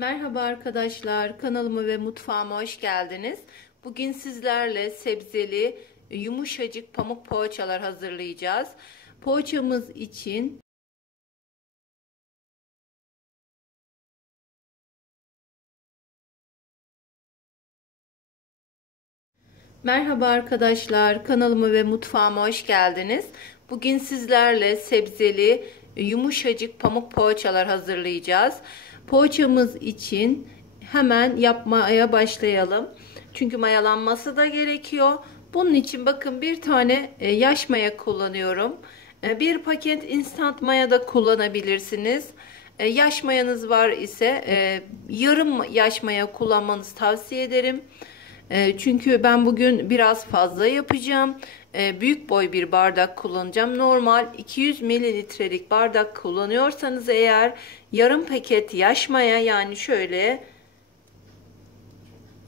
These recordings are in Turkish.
Merhaba arkadaşlar, kanalıma ve mutfağıma hoş geldiniz. Bugün sizlerle sebzeli, yumuşacık pamuk poğaçalar hazırlayacağız. Poğaçamız için Merhaba arkadaşlar, kanalıma ve mutfağıma hoş geldiniz. Bugün sizlerle sebzeli, yumuşacık pamuk poğaçalar hazırlayacağız. Poğaçamız için hemen yapmaya başlayalım. Çünkü mayalanması da gerekiyor. Bunun için bakın bir tane e, yaş maya kullanıyorum. E, bir paket instant maya da kullanabilirsiniz. E, yaş mayanız var ise yarım yaş maya kullanmanızı tavsiye ederim. Çünkü ben bugün biraz fazla yapacağım. Büyük boy bir bardak kullanacağım. Normal 200 mililitrelik bardak kullanıyorsanız eğer yarım paket yaş maya yani şöyle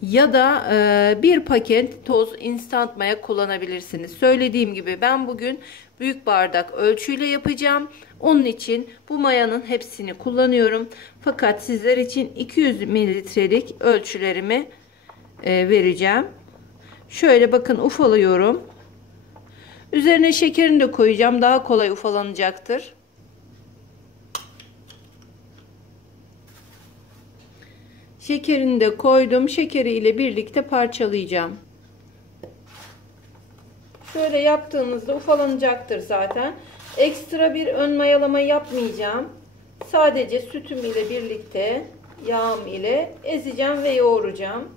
ya da e, bir paket toz instant maya kullanabilirsiniz. Söylediğim gibi ben bugün büyük bardak ölçüyle yapacağım. Onun için bu mayanın hepsini kullanıyorum. Fakat sizler için 200 mililitrelik ölçülerimi e, vereceğim. Şöyle bakın ufalıyorum. Üzerine şekerini de koyacağım. Daha kolay ufalanacaktır. Şekerini de koydum. Şekeri ile birlikte parçalayacağım. Şöyle yaptığınızda ufalanacaktır zaten. Ekstra bir ön mayalama yapmayacağım. Sadece sütüm ile birlikte yağım ile ezeceğim ve yoğuracağım.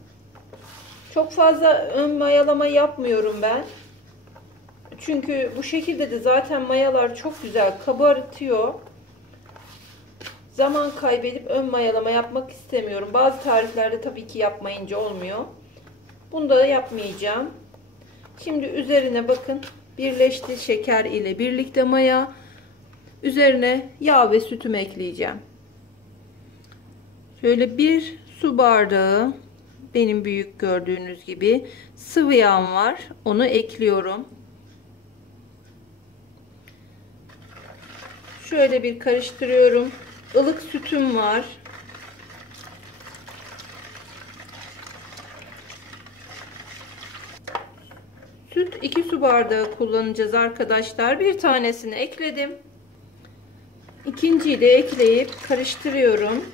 Çok fazla ön mayalama yapmıyorum ben. Çünkü bu şekilde de zaten mayalar çok güzel kabartıyor zaman kaybedip ön mayalama yapmak istemiyorum. Bazı tariflerde tabii ki yapmayınca olmuyor. Bunu da yapmayacağım. Şimdi üzerine bakın birleşti şeker ile birlikte maya. Üzerine yağ ve sütümü ekleyeceğim. Şöyle bir su bardağı benim büyük gördüğünüz gibi sıvı yağım var. Onu ekliyorum. Şöyle bir karıştırıyorum ılık sütüm var. Süt 2 su bardağı kullanacağız arkadaşlar. Bir tanesini ekledim. İkinciyi de ekleyip karıştırıyorum.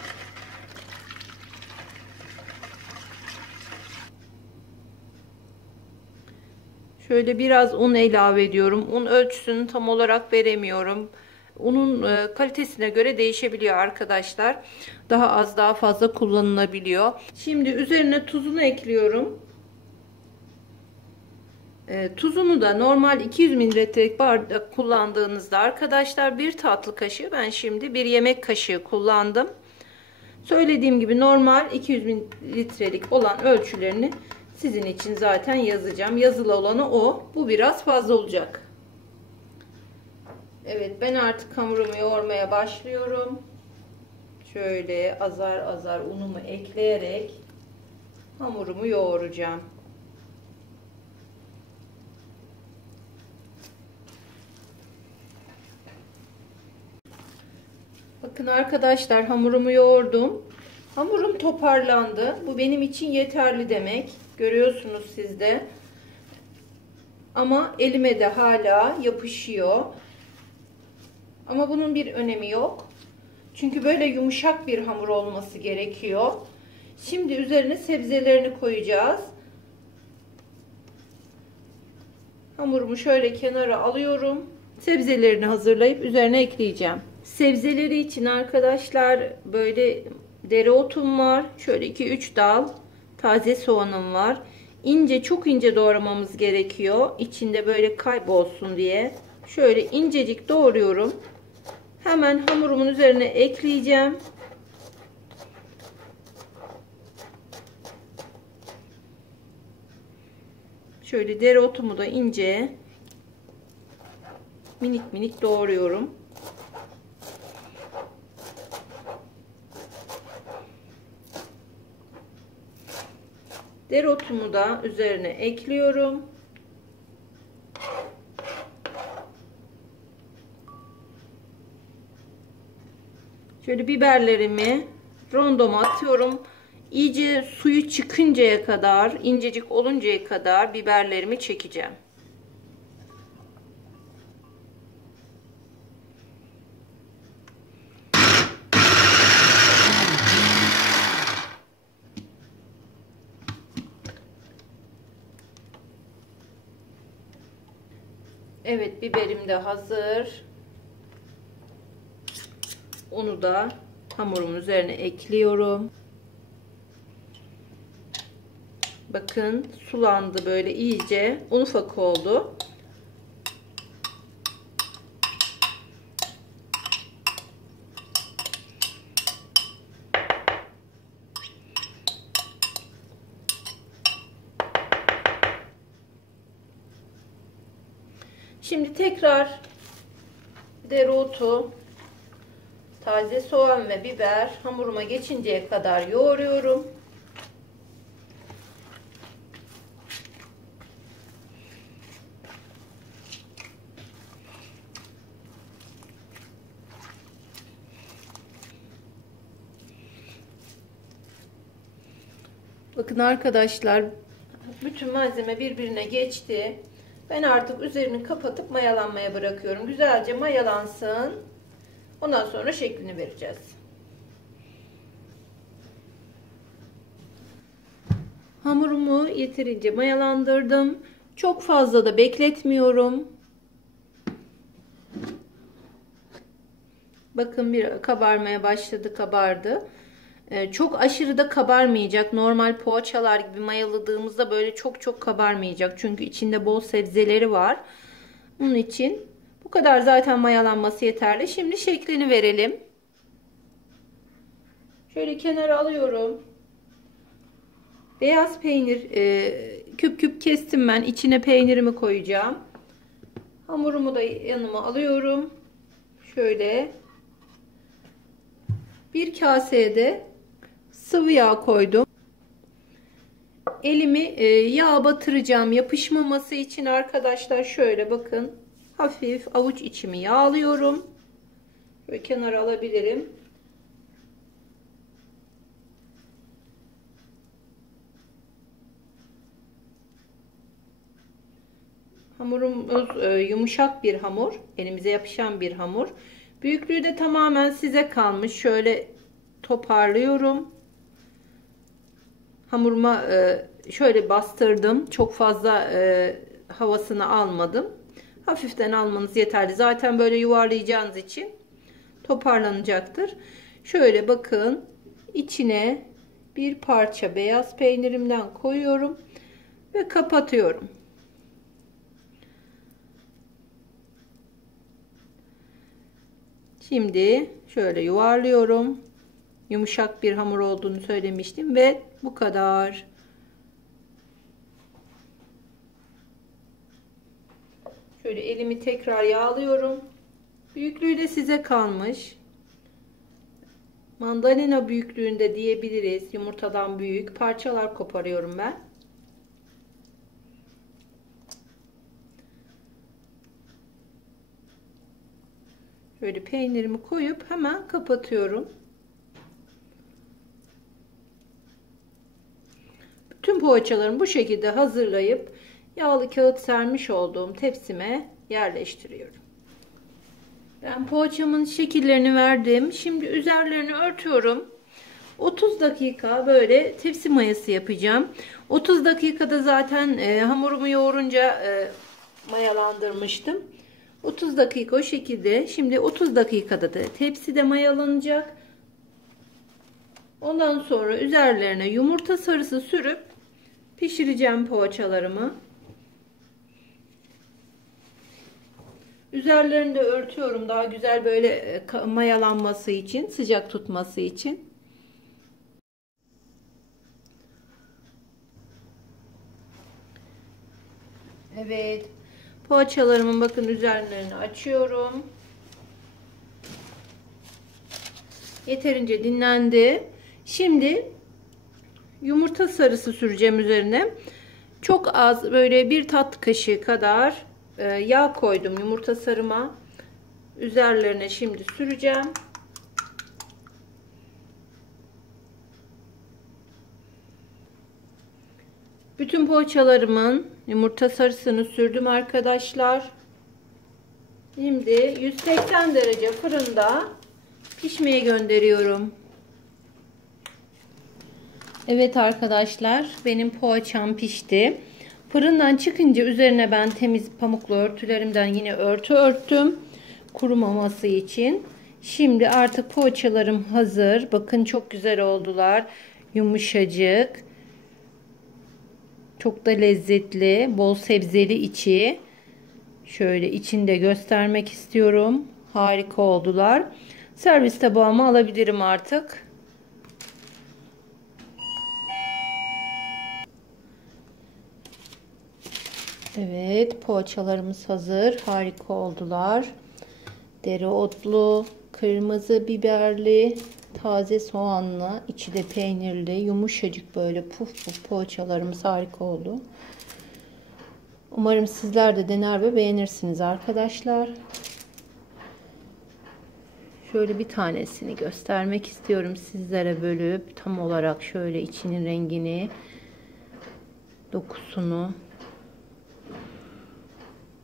Şöyle biraz un ilave ediyorum. Un ölçüsünü tam olarak veremiyorum. Unun e, kalitesine göre değişebiliyor arkadaşlar. Daha az daha fazla kullanılabiliyor. Şimdi üzerine tuzunu ekliyorum. E, tuzunu da normal 200 mililitrelik bardak kullandığınızda arkadaşlar bir tatlı kaşığı ben şimdi bir yemek kaşığı kullandım. Söylediğim gibi normal 200 mililitrelik olan ölçülerini sizin için zaten yazacağım. Yazılı olanı o. Bu biraz fazla olacak. Evet ben artık hamurumu yoğurmaya başlıyorum. Şöyle azar azar unumu ekleyerek hamurumu yoğuracağım. Bakın arkadaşlar hamurumu yoğurdum. Hamurum toparlandı. Bu benim için yeterli demek. Görüyorsunuz siz de. Ama elime de hala yapışıyor. Ama bunun bir önemi yok. Çünkü böyle yumuşak bir hamur olması gerekiyor. Şimdi üzerine sebzelerini koyacağız. Hamurumu şöyle kenara alıyorum. Sebzelerini hazırlayıp üzerine ekleyeceğim. Sebzeleri için arkadaşlar böyle dereotum var. Şöyle 2-3 dal taze soğanım var. İnce çok ince doğramamız gerekiyor. İçinde böyle kaybolsun diye. Şöyle incecik doğruyorum. Hemen hamurumun üzerine ekleyeceğim. Şöyle dereotumu da ince minik minik doğruyorum. Dereotumu da üzerine ekliyorum. Şöyle biberlerimi rondoma atıyorum. İyice suyu çıkıncaya kadar, incecik oluncaya kadar biberlerimi çekeceğim. Evet biberim de hazır. Onu da hamurumun üzerine ekliyorum. Bakın sulandı böyle iyice un ufak oldu. Şimdi tekrar dereotu, taze soğan ve biber hamuruma geçinceye kadar yoğuruyorum. Bakın arkadaşlar bütün malzeme birbirine geçti. Ben artık üzerini kapatıp mayalanmaya bırakıyorum. Güzelce mayalansın. Ondan sonra şeklini vereceğiz. Hamurumu yeterince mayalandırdım. Çok fazla da bekletmiyorum. Bakın bir kabarmaya başladı, kabardı. Ee, çok aşırı da kabarmayacak. Normal poğaçalar gibi mayaladığımızda böyle çok çok kabarmayacak. Çünkü içinde bol sebzeleri var. Bunun için bu kadar zaten mayalanması yeterli. Şimdi şeklini verelim. Şöyle kenara alıyorum. Beyaz peynir e, küp küp kestim ben. İçine peynirimi koyacağım. Hamurumu da yanıma alıyorum. Şöyle bir kaseye de sıvı yağ koydum. Elimi e, yağ batıracağım yapışmaması için arkadaşlar şöyle bakın hafif avuç içimi yağlıyorum. Böyle kenara alabilirim. Hamurumuz e, yumuşak bir hamur. Elimize yapışan bir hamur. Büyüklüğü de tamamen size kalmış. Şöyle toparlıyorum. Hamuruma e, şöyle bastırdım. Çok fazla e, havasını almadım. Hafiften almanız yeterli. Zaten böyle yuvarlayacağınız için toparlanacaktır. Şöyle bakın içine bir parça beyaz peynirimden koyuyorum ve kapatıyorum. Şimdi şöyle yuvarlıyorum. Yumuşak bir hamur olduğunu söylemiştim ve bu kadar. Şöyle elimi tekrar yağlıyorum. Büyüklüğü de size kalmış. Mandalina büyüklüğünde diyebiliriz. Yumurtadan büyük parçalar koparıyorum ben. Böyle peynirimi koyup hemen kapatıyorum. Tüm poğaçalarımı bu şekilde hazırlayıp yağlı kağıt sermiş olduğum tepsime yerleştiriyorum. Ben poğaçamın şekillerini verdim. Şimdi üzerlerini örtüyorum. 30 dakika böyle tepsi mayası yapacağım. 30 dakikada zaten e, hamurumu yoğurunca e, mayalandırmıştım. 30 dakika o şekilde. Şimdi 30 dakikada da tepside mayalanacak. Ondan sonra üzerlerine yumurta sarısı sürüp pişireceğim poğaçalarımı. Üzerlerini de örtüyorum daha güzel böyle e, mayalanması için, sıcak tutması için. Evet. Poğaçalarımın bakın üzerlerini açıyorum. Yeterince dinlendi. Şimdi yumurta sarısı süreceğim üzerine. Çok az böyle bir tat kaşığı kadar e, yağ koydum yumurta sarıma. Üzerlerine şimdi süreceğim. Bütün poğaçalarımın yumurta sarısını sürdüm arkadaşlar. Şimdi 180 derece fırında pişmeye gönderiyorum. Evet arkadaşlar benim poğaçam pişti. Fırından çıkınca üzerine ben temiz pamuklu örtülerimden yine örtü örttüm. Kurumaması için. Şimdi artık poğaçalarım hazır. Bakın çok güzel oldular. Yumuşacık. Çok da lezzetli. Bol sebzeli içi. Şöyle içinde göstermek istiyorum. Harika oldular. Servis tabağıma alabilirim artık. Evet poğaçalarımız hazır. Harika oldular. Dereotlu, kırmızı biberli, taze soğanlı, içi de peynirli, yumuşacık böyle puf puf poğaçalarımız harika oldu. Umarım sizler de dener ve beğenirsiniz arkadaşlar. Şöyle bir tanesini göstermek istiyorum sizlere bölüp tam olarak şöyle içinin rengini, dokusunu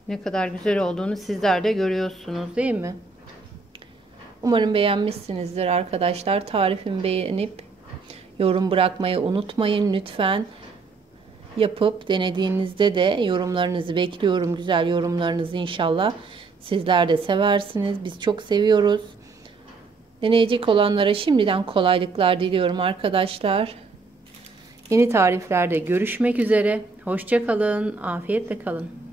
ne kadar güzel olduğunu sizler de görüyorsunuz değil mi? Umarım beğenmişsinizdir arkadaşlar. Tarifimi beğenip yorum bırakmayı unutmayın lütfen. Yapıp denediğinizde de yorumlarınızı bekliyorum. Güzel yorumlarınızı inşallah sizler de seversiniz. Biz çok seviyoruz. Deneyecek olanlara şimdiden kolaylıklar diliyorum arkadaşlar. Yeni tariflerde görüşmek üzere. Hoşçakalın. Afiyetle kalın.